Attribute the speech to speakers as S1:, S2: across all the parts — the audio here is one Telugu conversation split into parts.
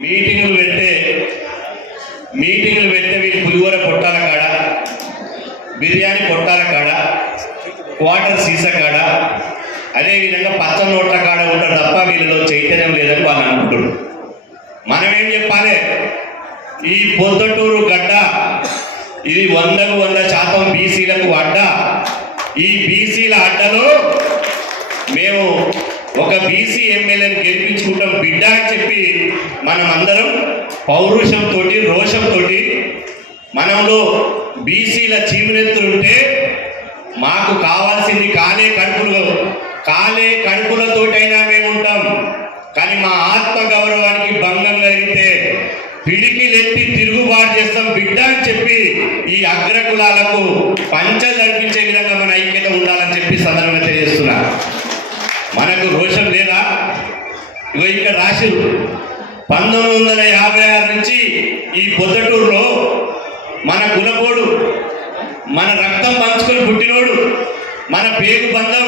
S1: మీటింగ్లు పెడితే మీటింగ్లు పెడితే వీళ్ళు పులిహోర కొట్టాల కాడ బిర్యానీ కొట్టాల కాడ క్వార్టర్ సీసా కాడ అదేవిధంగా పచ్చ నోట్ల కాడ ఉంటారు తప్ప వీళ్ళలో చైతన్యం లేదని వాళ్ళు అనుకుంటున్నారు. మనం ఏం చెప్పాలి? ఈ పొద్దుటూరు గడ్డ ఇది వందకు వంద శాతం బీసీలకు అడ్డ. ఈ బీసీల అడ్డలో మేము ఒక బీసీ ఎమ్మెల్యేని గెలిపించుకుంటాం బిడ్డ అని చెప్పి మనం అందరం పౌరుషంతో రోషంతో మనంలో బీసీల చీమునెత్తులుంటే మాకు కావాల్సింది కాలే కడుపులు. కాలే కడుపులతోటైనా మేము ఉంటాం కానీ మా ఆత్మ గౌరవానికి భంగం కలిగితే పిడికిలెత్తి తిరుగుబాటు చేస్తాం బిడ్డ అని చెప్పి ఈ అగ్రకులాలకు పంచ జరిపించే విధంగా మన ఐక్యత ఉండాలని చెప్పి సందర్భంగా తెలియజేస్తున్నారు. మనకు రోషం లేదా? ఇగో ఇక్కడ రాసిరు. పంతొమ్మిది వందల యాభై ఆరు నుంచి ఈ పొద్దుటూరులో మన కులపోడు మన రక్తం పంచుకొని పుట్టినోడు మన పేరు బంధం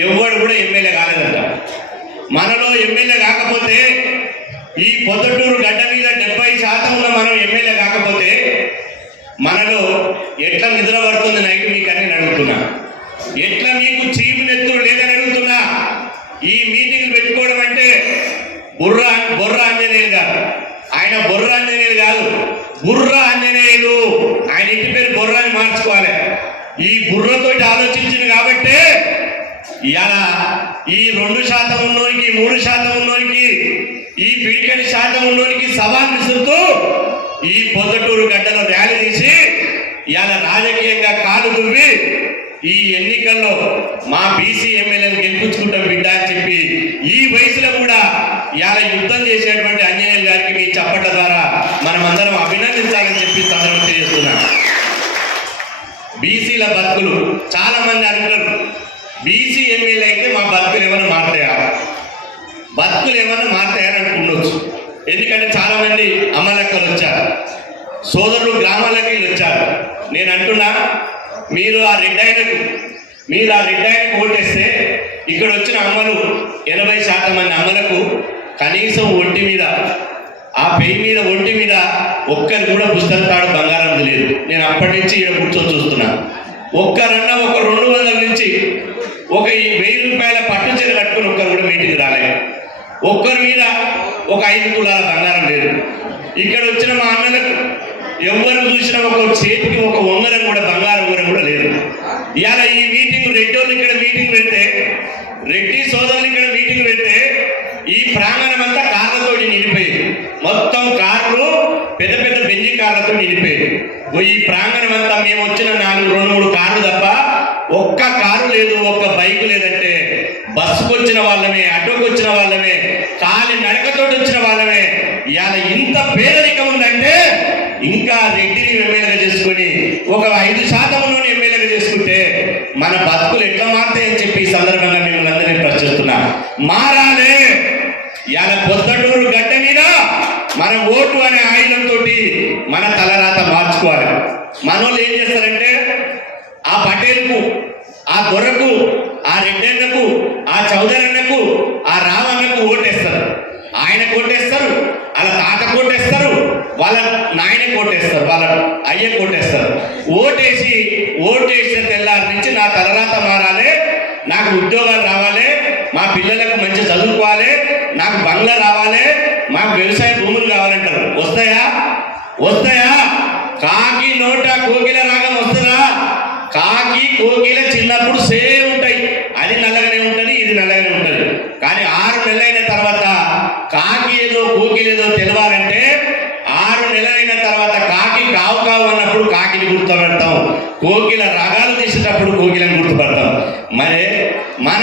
S1: ఎవ్వడు కూడా ఎమ్మెల్యే కాలేదంట. మనలో ఎమ్మెల్యే కాకపోతే ఈ పొద్దుటూరు గడ్డ మీద డెబ్బై శాతంలో మనం ఎమ్మెల్యే కాకపోతే మనలో ఎట్లా నిద్ర పడుతుంది నైట్ మీకు అని అడుగుతున్నా. ఎట్లా మీకు చీపు నెత్తులు ఈ మీటింగ్ పెట్టుకోవడం అంటే బుర్ర బుర్ర ఆంజనేయులు కాదు ఆయన బుర్ర ఆంజనేయులు కాదు. బుర్ర ఆంజనేయులు. ఆయన ఇంటి పేరు బుర్ర అని మార్చుకోవాలి. ఈ బుర్రతోటి ఆలోచించింది కాబట్టే ఇలా ఈ రెండు శాతం ఉన్నోనికి మూడు శాతం ఉన్నోనికి ఈ పిడికడి శాతం ఉన్నోనికి సవాల్ విసురుతూ ఈ పొద్దుటూరు గడ్డలో ర్యాలీ తీసి ఇలా రాజకీయంగా కాలు దువ్వి ఈ ఎన్నికల్లో మా బీసీ ఎమ్మెల్యేని గెలిపించుకుంటాం బిడ్డ అని చెప్పి ఈ వయసులో కూడా ఇవాళ యుద్ధం చేసేటువంటి అంజనేయులు గారికి మీ చప్పట్ల ద్వారా మనం అందరం అభినందించాలని చెప్పి సందర్భం తెలియజేస్తున్నాం. బీసీల బతుకులు చాలా మంది అంటారు బీసీ ఎమ్మెల్యే అయితే మా బతుకులు ఏమైనా మారుతాయా? బతుకులు ఏమైనా మారుతాయని అనుకుండొచ్చు ఎందుకంటే చాలా మంది అమ్మలక్కలు వచ్చారు. సోదరులు గ్రామాలకి వచ్చారు. నేను అంటున్నా మీరు ఆ రిటైర్డ్ మీరు ఆ రిటైర్డ్ ఓటేస్తే ఇక్కడ వచ్చిన అమ్మలు ఎనభై శాతం మంది అమ్మలకు కనీసం ఒంటి మీద ఆ పెయి మీద ఒంటి మీద ఒక్కరు కూడా పుస్తకాడు బంగారం లేదు. నేను అప్పటి నుంచి ఇక్కడ కూర్చొని చూస్తున్నా. ఒక్కరన్నా ఒక రెండు వందల నుంచి ఒక వెయ్యి రూపాయల పట్టు చీర కట్టుకుని ఒక్కరు కూడా మీటింగ్ రాలేదు ఒక్కరి మీద ఒక ఐదు తులాల బంగారం లేదు. ఇక్కడ వచ్చిన మా అన్నలకు ఎవరు చూసినా ఒక చేతికి ఒక ఉంగరం కూడా బంగారం ఉంగరం కూడా లేదు. ఇవాళ ఈ మీటింగ్ రెడ్డి వాళ్ళు ఇక్కడ మీటింగ్ పెడితే రెడ్డి సోదరులు ఇక్కడ మీటింగ్ పెడితే ఈ ప్రాంగణం అంతా కార్లతో నిండిపోయేది. మొత్తం కార్లు పెద్ద పెద్ద బెంజి కార్లతో నిండిపోయేది. ఓ ఈ ప్రాంగణం అంతా మేము వచ్చిన నాలుగు రెండు మూడు కార్లు తప్ప ఒక్క కారు లేదు ఒక్క బైక్ లేదంటే బస్సుకు వచ్చిన వాళ్ళమే ఆటోకు వచ్చిన వాళ్ళమే కాలి నడకతోటి వచ్చిన వాళ్ళమే. ఇవాళ ఇంత పేరు ఇంకా రెడ్డిని ఎమ్మెల్యేగా చేసుకొని ఒక ఐదు శాతంలోని ఎమ్మెల్యేగా చేసుకుంటే మన బతుకులు ఎట్లా మారుతాయని చెప్పి ఈ సందర్భంగా మిమ్మల్ని అందరినీ ప్రశ్నిస్తున్నా మారాలే. ఇలా పొద్దుటూరు గడ్డ మీద మన ఓటు అనే ఆయుధంతో మన తలరాత మార్చుకోవాలి. మనోళ్ళు ఏం చేస్తారంటే ఆ పటేల్కు ఆ దొరకు ఆ రెడ్డన్నకు ఆ చౌదరన్నకు ఆ రావన్నకు ఓటేస్తారు ఆయన కోటేస్తారు వాళ్ళ తాత కోటేస్తారు వాళ్ళ నాయన కోటేస్తారు వాళ్ళ అయ్య కొట్టేస్తారు. ఓటేసి ఓటేసిన తెల్లారి నుంచి నా తలరాత మారాలి నాకు ఉద్యోగాలు రావాలి మా పిల్లలకు మంచి చదువుకోవాలి నాకు బంగ్లా రావాలి మాకు వ్యవసాయ భూములు కావాలంటారు. వస్తాయా? వస్తాయా? కాకి నోట కోకిల రాగం వస్తుందా? కాకి కోకిల చిన్నప్పుడు సేమ్ ఉంటాయి. అది నల్లగానే ఉంటుంది ఇది నల్లగానే ఉంటుంది. కానీ ఆరు నెలలైన తర్వాత కాకి ఏదో కోకిలేదో తెలవాలంటే ఆరు నెలలైన తర్వాత కాకి కావు కావు అన్నప్పుడు కాకిని గుర్తుపడతాం. కోకిల రాగాలు తీసేటప్పుడు కోకిలను గుర్తుపడతాం. మరి మన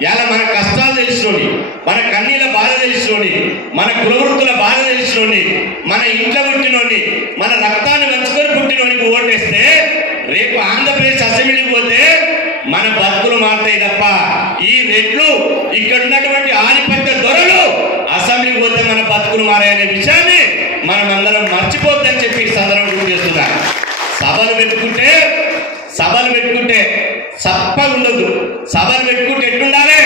S1: ఇలా మన కష్టాలు తెలుసుకోండి మన కన్నీళ్ళ బాధ తెలుసుకోండి మన కులవృత్తుల బాధ తెలుసుకోండి మన ఇంట్లో పుట్టినోడి మన రక్తాన్ని పంచుకొని పుట్టినోడికి ఓటేస్తే రేపు ఆంధ్రప్రదేశ్ అసెంబ్లీకి పోతే మన బతుకులు మారుతాయి తప్ప ఈ రెడ్లు ఇక్కడ ఉన్నటువంటి ఆధిపత్య దొరలు అసెంబ్లీకి పోతే మన బతుకులు మారాయనే విషయాన్ని మనం అందరం మర్చిపోద్దని చెప్పి సందర్భం గుర్తు చేస్తున్నా. సభలు పెట్టుకుంటే సభలు పెట్టుకుంటే సప్ప ఉండదు. సభలు పెట్టుకుంటే ఎట్టుండాలి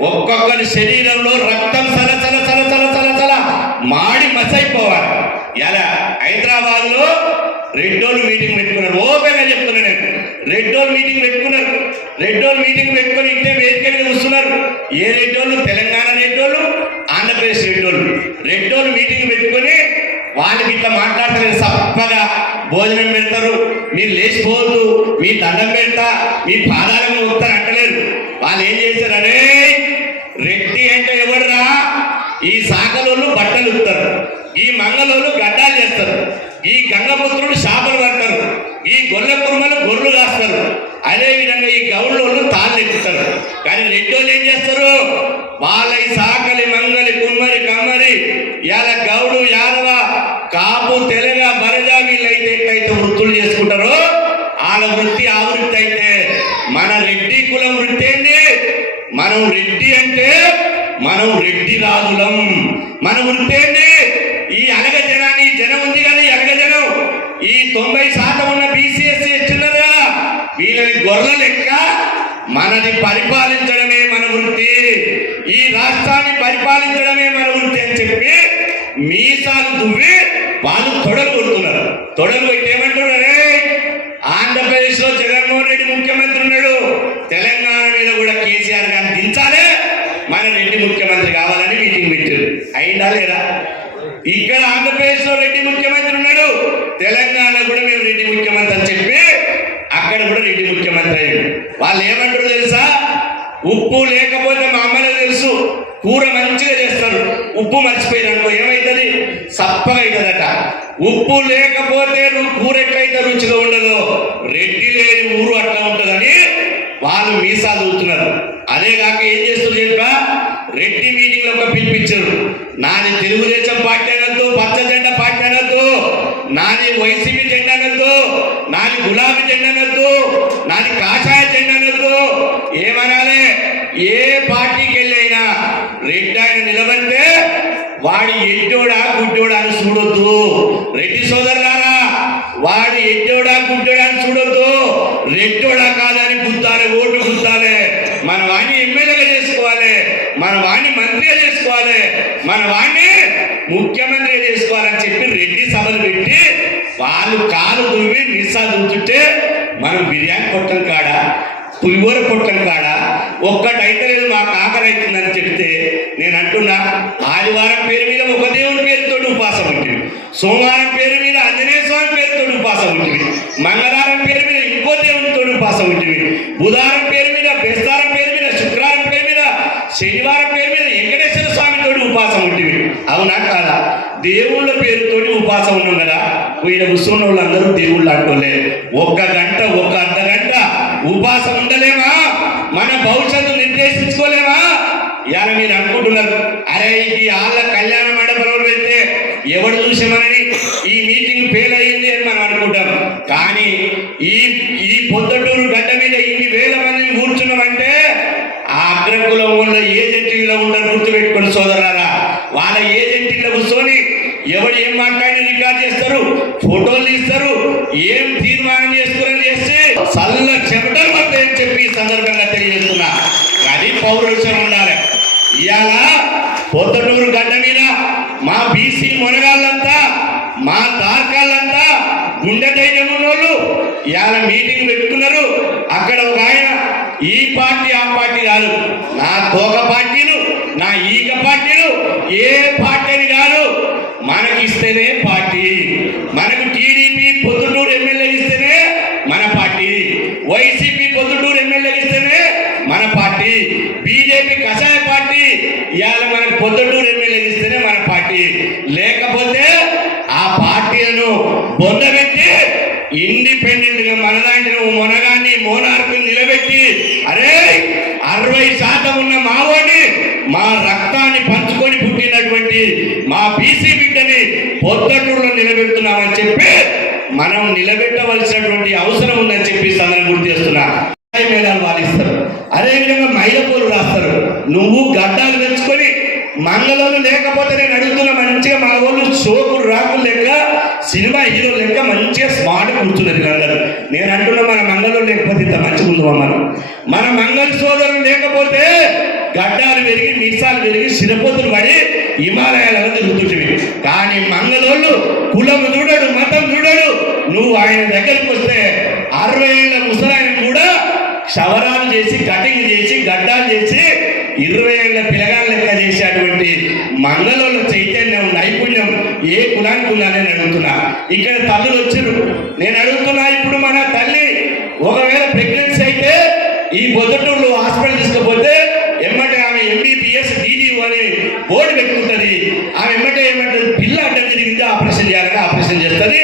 S1: ఒక్కొక్కరి శరీరంలో రక్తం సల సల సల సల సల సల మాడి మసైపోవాలి. ఎలా హైదరాబాద్లో రెడ్డోళ్ళు మీటింగ్ పెట్టుకున్నారు. ఓపెన్ చెప్తున్నాను నేను. రెడ్డోళ్ళు మీటింగ్ పెట్టుకున్నారు. రెడ్డోళ్ళు మీటింగ్ పెట్టుకుని ఇంటే వేదిక మీద కూర్చున్నారు. ఏ రెడ్డోళ్ళు? తెలంగాణ రెడ్డోళ్ళు ఆంధ్రప్రదేశ్ రెడ్డోళ్ళు. రెడ్డోళ్ళు మీటింగ్ పెట్టుకొని వాళ్ళకి ఇట్లా మాట్లాడతారు సప్పగా భోజనం పెడతారు. మీరు లేచిపోవద్దు. మీ దండం పెడతా. మీ పాదాలను వస్తారు అంటలేరు. వాళ్ళు ఏం చేశారు? అరే రెడ్డి అంటే ఎవడురా? ఈ సాకలోళ్ళు బట్టలు ఉత్తారు ఈ మంగళోళ్ళు గడ్డాలు చేస్తారు. ఈ గంగపుత్రుడు చేపలు పడతారు. ఈ గొర్రె కుర్మలు గొర్రెలు కాస్తారు. అదేవిధంగా ఈ గౌళ్ళోళ్ళు తాళ్ళు ఎక్కుతారు కానీ రెడ్డోళ్ళు ఏం చేస్తారు? వాళ్ళ ఈ సాకలి మంగలి కుమ్మరి కమ్మరి ఇలా గౌడు యాదవ కాపు తెలగ బరజ వీళ్ళైతే ఎట్లయితే వృత్తులు చేసుకుంటారో వాళ్ళ వృత్తి ఆ వృత్తి అయితే మన రెడ్డి కులం వృత్తి ఏంటి మనం రెడ్డి అంటే మనం రెడ్డి రాజులం. మన వృత్తి ఏంటి ఈ అలగ జనాన్ని జనం ఉంది కానీ ఈ జనం. ఈ తొంభై శాతం ఉన్న బీసీఎస్సీ ఇస్తున్నారు కదా? వీళ్ళని గొర్రెల లెక్క మనని పరిపాలించడమే మన వృత్తి. ఈ రాష్ట్రాన్ని పరిపాలించడమే మన వృత్తి అని చెప్పి మీసాలు దువ్వి వాళ్ళు తొడలు కొడుతున్నారు తొడలు కొట్టి ఏమంటున్నారు? "అరే, ఆంధ్రప్రదేశ్లో జగన్మోహన్ రెడ్డి ముఖ్యమంత్రి ఉన్నాడు. తెలంగాణ మీద కూడా కేసీఆర్ గారు దించాలే. మన రెడ్డి ముఖ్యమంత్రి కావాలని మీటింగ్ పెట్టారు. అయిందా లేదా? ఇక్కడ ఆంధ్రప్రదేశ్లో రెడ్డి ముఖ్యమంత్రి ఉన్నాడు. తెలంగాణ కూడా మేము రెడ్డి ముఖ్యమంత్రి అని చెప్పి అక్కడ కూడా రెడ్డి ముఖ్యమంత్రి అయ్యాడు. వాళ్ళు ఏమంటారు తెలుసా? ఉప్పు లేకపోతే మా అమ్మనే తెలుసు. కూర మంచిగా చేస్తారు ఉప్పు మర్చిపోయారు ఏమవుతుంది ఏమైతుంది? సప్పగా అవుతుందట ఉప్పు లేకపోతే నువ్వు కూర ఎట్లయితే రుచిగా ఉండదు రెడ్డి లేని ఊరు అట్లా ఉంటుందని వాళ్ళు మీసాలు ఊతున్నారు. అదే కాక ఏం చేస్తారు చెప్పా? రెడ్డి మీటింగ్లో ఒక పిలిపించారు నాది తెలుగుదేశం పార్టీ అనద్దు పచ్చ జెండా పార్టీ అనద్దు నాది వైసీపీ జెండా అనద్దు నాది గులాబీ జెండా అనద్దు నాది కాషా జెండా అనొద్దు ఏమనాలి ఏ పార్టీకి వెళ్ళైనా రెడ్డి ఆయన నిలబడితే వాడి ఎడ్డోడా గుడ్డోడా అని చూడొద్దు రెడ్డి సోదరులారా వాడి ఎడ్డోడా గుడ్డోడా అని చూడొద్దు. రెడ్డోడా కాదని గుద్దాలి ఓటు గుద్దాలి. మన వాడిని ఎమ్మెల్యేగా చేసుకోవాలి. మన వాణ్ణి మంత్రిగా చేసుకోవాలి. మన వాణ్ణి ముఖ్యమంత్రిగా చేసుకోవాలని చెప్పి రెడ్డి సభలు పెట్టి వాళ్ళు కాలు దువ్వి మిస్సా దువ్వుతుంటే మనం బిర్యానీ కొట్టం కాడ పులిహోర కొట్టం కాడ ఒక్కటైతే లేదు మాకు ఆకలి అవుతుందని చెప్తే నేను అంటున్నా ఆదివారం పేరు మీద ఒక దేవుని పేరుతో ఉపాసం ఉంటుంది సోమవారం పేరు మీద ఆంజనేయ పాసం ఉంటుంది. మంగళవారం పేరు మీద ఇంకో దేవునితోడు ఉపాసం ఉంటుంది. బుధారం పేరు మీద బెస్తారం పేరు మీద శుక్రవారం పేరు మీద శనివారం పేరు మీద వెంకటేశ్వర స్వామితోడు ఉపాసం ఉంటుంది. అవునా కాదా? దేవుళ్ళ పేరుతోటి ఉపాసం ఉన్నాం కదా? ఈయన కూర్చున్న వాళ్ళందరూ దేవుళ్ళు అంటోలే ఒక్క గంట ఒక్క అర్ధ గంట ఉపాసం ఉండలేమా? మన భవిష్యత్తు నిర్దేశించుకోలేమా? ఇలా మీరు అనుకుంటున్నారు అరే ఈ వాళ్ళ కళ్యాణం ఎవడు చూసామని ఈ మీటింగ్ ఫెయిల్ అయ్యింది అని మనం అనుకుంటాం. కానీ ఈ ఈ పొద్దుటూరు గడ్డ మీద ఇన్ని వేల మందిని కూర్చున్నామంటే ఆ అగ్రకులం ఉన్న ఏజెంటీలో ఉండరు గుర్తుపెట్టుకుని సోదరారా వాళ్ళ ఏజెంటీలో కూర్చొని ఎవడు ఏం మాట్లాడి రికార్డ్ చేస్తారు ఫోటోలు తీస్తారు ఏం తీర్మానం చేసుకుని చేస్తే చల్ల చెమటలు పడతాయని చెప్పి ఈ సందర్భంగా తెలియజేస్తున్నా. అది పౌరుషం ఉండాలి. ఇవాళ గడ్డ మీద మా బీసీ మొనగాళ్ళంతా మా తార్కాళ్ళంతా గుండె ధైర్యం ఉన్నోళ్ళు. ఇవాళ మీటింగ్ పెట్టుకున్నారు అక్కడ ఒక ఆయన ఈ పార్టీ ఆ పార్టీ కాదు. నా తోక పార్టీలు నా ఈక పార్టీలు ఏ పార్టీ అని కాదు. మనకి ఇస్తేనే పార్టీ. మనకు టీడీపీ పొద్దుటూరు ఎమ్మెల్యే ఇస్తేనే మన పార్టీ. వైసీపీ పొద్దుటూరు ఎమ్మెల్యే ఇస్తేనే మన పార్టీ బీజేపీ కషాయ పార్టీ ఇవాళ మనకు పొద్దుటూరు ఎమ్మెల్యే ఇస్తేనే మన పార్టీ. లేకపోతే ఆ పార్టీలను బొందబెట్టి ఇండిపెండెంట్గా మనలాంటి మొనగాన్ని మోనార్కు నిలబెట్టి అరే అరవై శాతం ఉన్న మావోని మా రక్తాన్ని పంచుకొని పుట్టినటువంటి మా బీసీ బిడ్డని పొద్దుటూరులో నిలబెడుతున్నామని చెప్పి మనం నిలబెట్టవలసినటువంటి అవసరం ఉందని చెప్పి సందర్భం గుర్తు చేస్తున్నా. మేళాలు వాదిస్తారు అదేవిధంగా మైలపూలు రాస్తారు. నువ్వు గడ్డాలు తెచ్చుకొని మంగళలు లేకపోతే నేను అడుగుతున్నా మంచిగా మా వాళ్ళు సోకులు రాకులు లెక్క సినిమా హీరో లెక్క మంచిగా స్మార్ట్ కూర్చున్నది అందరూ నేను అంటున్నా మన మంగళం లేకపోతే ఇంత మంచిగా ఉందా మనం మన మంగళ సోదరులు లేకపోతే గడ్డాలు పెరిగి మీసాలు పెరిగి శిరపోతులు పడి హిమాలయాలలో తిరుగుతుంటివి. కానీ మంగళోళ్ళు కులం చూడడు మతం చూడడు. నువ్వు ఆయన దగ్గరికి వస్తే అరవై ఏళ్ళ ముసలాయన కూడా క్షవరాలు చేసి కటింగ్ చేసి గడ్డాలు చేసి ఇరవై ఏళ్ళ పిల్లగాళ్ళ లెక్క చేసేటువంటి మంగళోళ్ళ చైతన్యం నైపుణ్యం ఏ కులానికి ఉందని అడుగుతున్నా. ఇక్కడ తల్లులు వచ్చారు. నేను అడుగుతున్నా ఇప్పుడు మన తల్లి ఒకవేళ ప్రెగ్నెన్సీ అయితే ఈ పొద్దుటూరులో హాస్పిటల్ తీసుకుపోతే ఎమ్మటే ఆమె ఎంబీబీఎస్ డీడీఓ అని బోర్డు పెట్టుకుంటుంది. ఆమె ఎమ్మటే ఏమంటే పిల్ల అడ్డం జరిగింది ఆపరేషన్ చేయాలంటే ఆపరేషన్ చేస్తుంది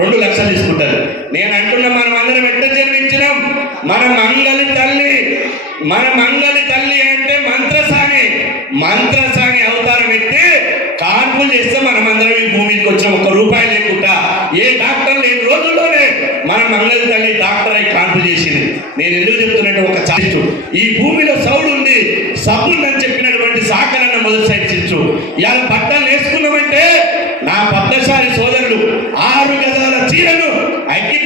S1: రెండు లక్షలు తీసుకుంటారు నేను అంటున్నా మనం అందరం ఎట్ట జన్మించినాం? మన మంగళి తల్లి మన మంగళి తల్లి అంటే మంత్రసాని. మంత్రసాని అవతారం ఎత్తి కాన్పులు చేస్తే మనం అందరం ఈ భూమికి వచ్చిన ఒక్క రూపాయి లేకుండా. ఏ డాక్టర్ లేని రోజుల్లోనే మన మంగళి తల్లి డాక్టర్ అయి కాన్పు చేసింది. నేను ఎందుకు చెప్తున్నట్టు ఒక చాయిస్టు ఈ భూమిలో సౌడు ఉంది. సబ్బులు అని చెప్పినటువంటి సాకరన్న మొదటి సైడ్ చిచ్చు ఇవాళ బట్టలు వేసుకున్నామంటే నా పద్మశాలి సోదరు వందల చీరను అగ్గి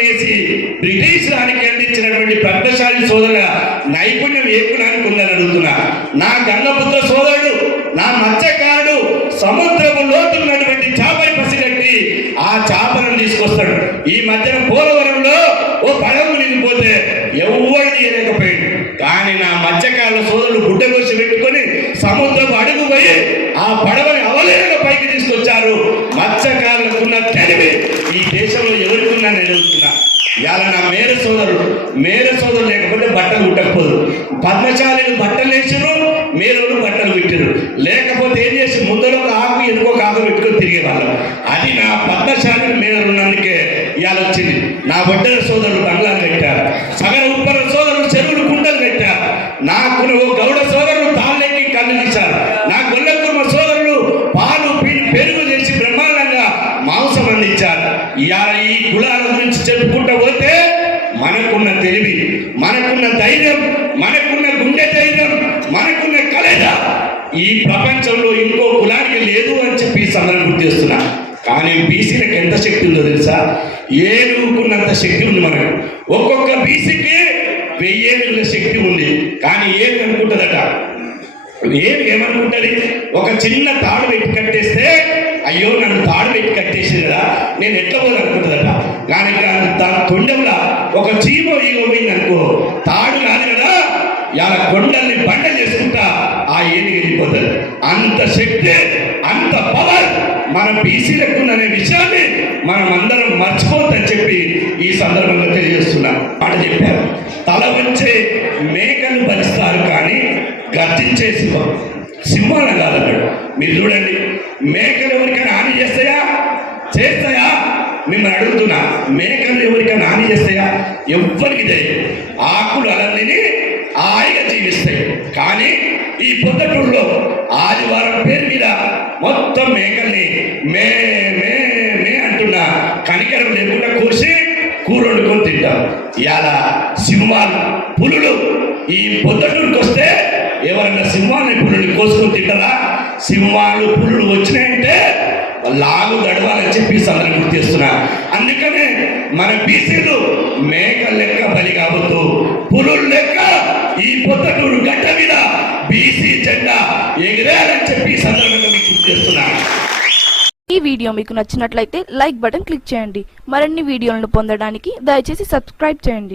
S1: వేసి బ్రిటిష్ రానికి అందించినటువంటి పెద్దశాలి సోదరుల నైపుణ్యం ఏ కులానికి ఉందని అడుగుతున్నా. నా గంగపుత్ర సోదరుడు నా మత్స్యకారుడు సముద్రము లోతున్నటువంటి చేపని పసిగట్టి ఆ చేపలను తీసుకొస్తాడు. ఈ మధ్యన పోలవరంలో ఓ పడవ నిండిపోతే ఎవరు తీయలేకపోయాడు. కానీ నా మత్స్యకారుల సోదరుడు గుడ్డ కోసి పెట్టుకొని సముద్రపు అడుగు పోయి ఆ పడవని ఈ దేశంలో ఎవరికి నేను అడుగుతున్నా ఇవాళ నా మేర సోదరుడు మేర సోదరుడు లేకపోతే బట్టలు కుట్టకపోదు పద్మశాలిని బట్టలు వేసారు మేరోళ్ళు బట్టలు పెట్టారు లేకపోతే ఏం చేసి ముందర ఒక ఆకు ఎందుకో ఒక ఆకు పెట్టుకొని తిరిగేవాళ్ళం. అది నా పద్మశాలిని మేరలు ఉన్నందుకే ఇవాళ వచ్చింది. నా బొడ్డల సోదరుడు తెలివి మనకున్న ధైర్యం మనకున్న గుండె ధైర్యం మనకున్న కలెద ఈ ప్రపంచంలో ఇంకో కులానికి లేదు అని చెప్పి సందర్భం గుర్తిస్తున్నా. కానీ బీసీలకు ఎంత శక్తి ఉందో తెలుసా? ఏనుకున్నంత శక్తి ఉంది మనకు. ఒక్కొక్క బీసీకి వెయ్యేళ్ళ శక్తి ఉంది. కానీ ఏమి అనుకుంటుందట? ఏమి ఏమనుకుంటది? ఒక చిన్న తాడు పెట్టి కట్టేస్తే అయ్యో నన్ను తాడు పెట్టి కట్టేసింది కదా నేను ఎట్లా పోదు అనుకుంటుందట? కానీ దాని తొండంలా ఒక చీమో ఈగో పోయింది అనుకో తాడు కాదు కదా? ఇలా కొండల్ని బండ చేసుకుంటా ఆ ఏనుగు వెళ్ళిపోతుంది అంత శక్తి అంత పవర్ మన బీసీలకు ఉందనే విషయాన్ని మనం అందరం మర్చిపోద్దని చెప్పి ఈ సందర్భంగా తెలియజేస్తున్నా. మాట చెప్పారు. తల వచ్చే మేకలు భరిస్తారు కానీ గర్జించే సింహం సింహాల కాదన్నాడు. మీరు చూడండి మేకలు ఎవరికైనా హాని చేస్తాయా? చేస్తాయా? మిమ్మల్ని అడుగుతున్నా మేకలు ఎవరికైనా హాని చేస్తాయా? ఎవ్వరికి తెలియదు. ఆకులు అలన్నీ హాయిగా జీవిస్తాయి. కానీ ఈ పొద్దుటూరులో ఆదివారం పేరు మీద మొత్తం మేకల్ని మే మే మే అంటున్నా. కనికరం లేకుండా కోసి కూర వండుకొని తింటాం. ఇవాళ సింహాలు పులులు. ఈ పొద్దుటూరుకి వస్తే ఎవరైనా సింహాన్ని పులుని కోసుకొని తింటారా? సింహాలు పులులు వచ్చినాయంటే లాగు గడవాలని చెప్పి సందర్భం గుర్తిస్తున్నా అందుకనే మన బీసీలు మేక లెక్క బలి కావద్దు పులులు లెక్క ఈ పొద్దుటూరు గడ్డ మీద బీసీ జెండా ఎగిరాలని చెప్పి సందర్భంగా మీకు గుర్తిస్తున్నా
S2: ఈ వీడియో మీకు నచ్చినట్లయితే లైక్ బటన్ క్లిక్ చేయండి. మరిన్ని వీడియోలను పొందడానికి దయచేసి సబ్స్క్రైబ్ చేయండి.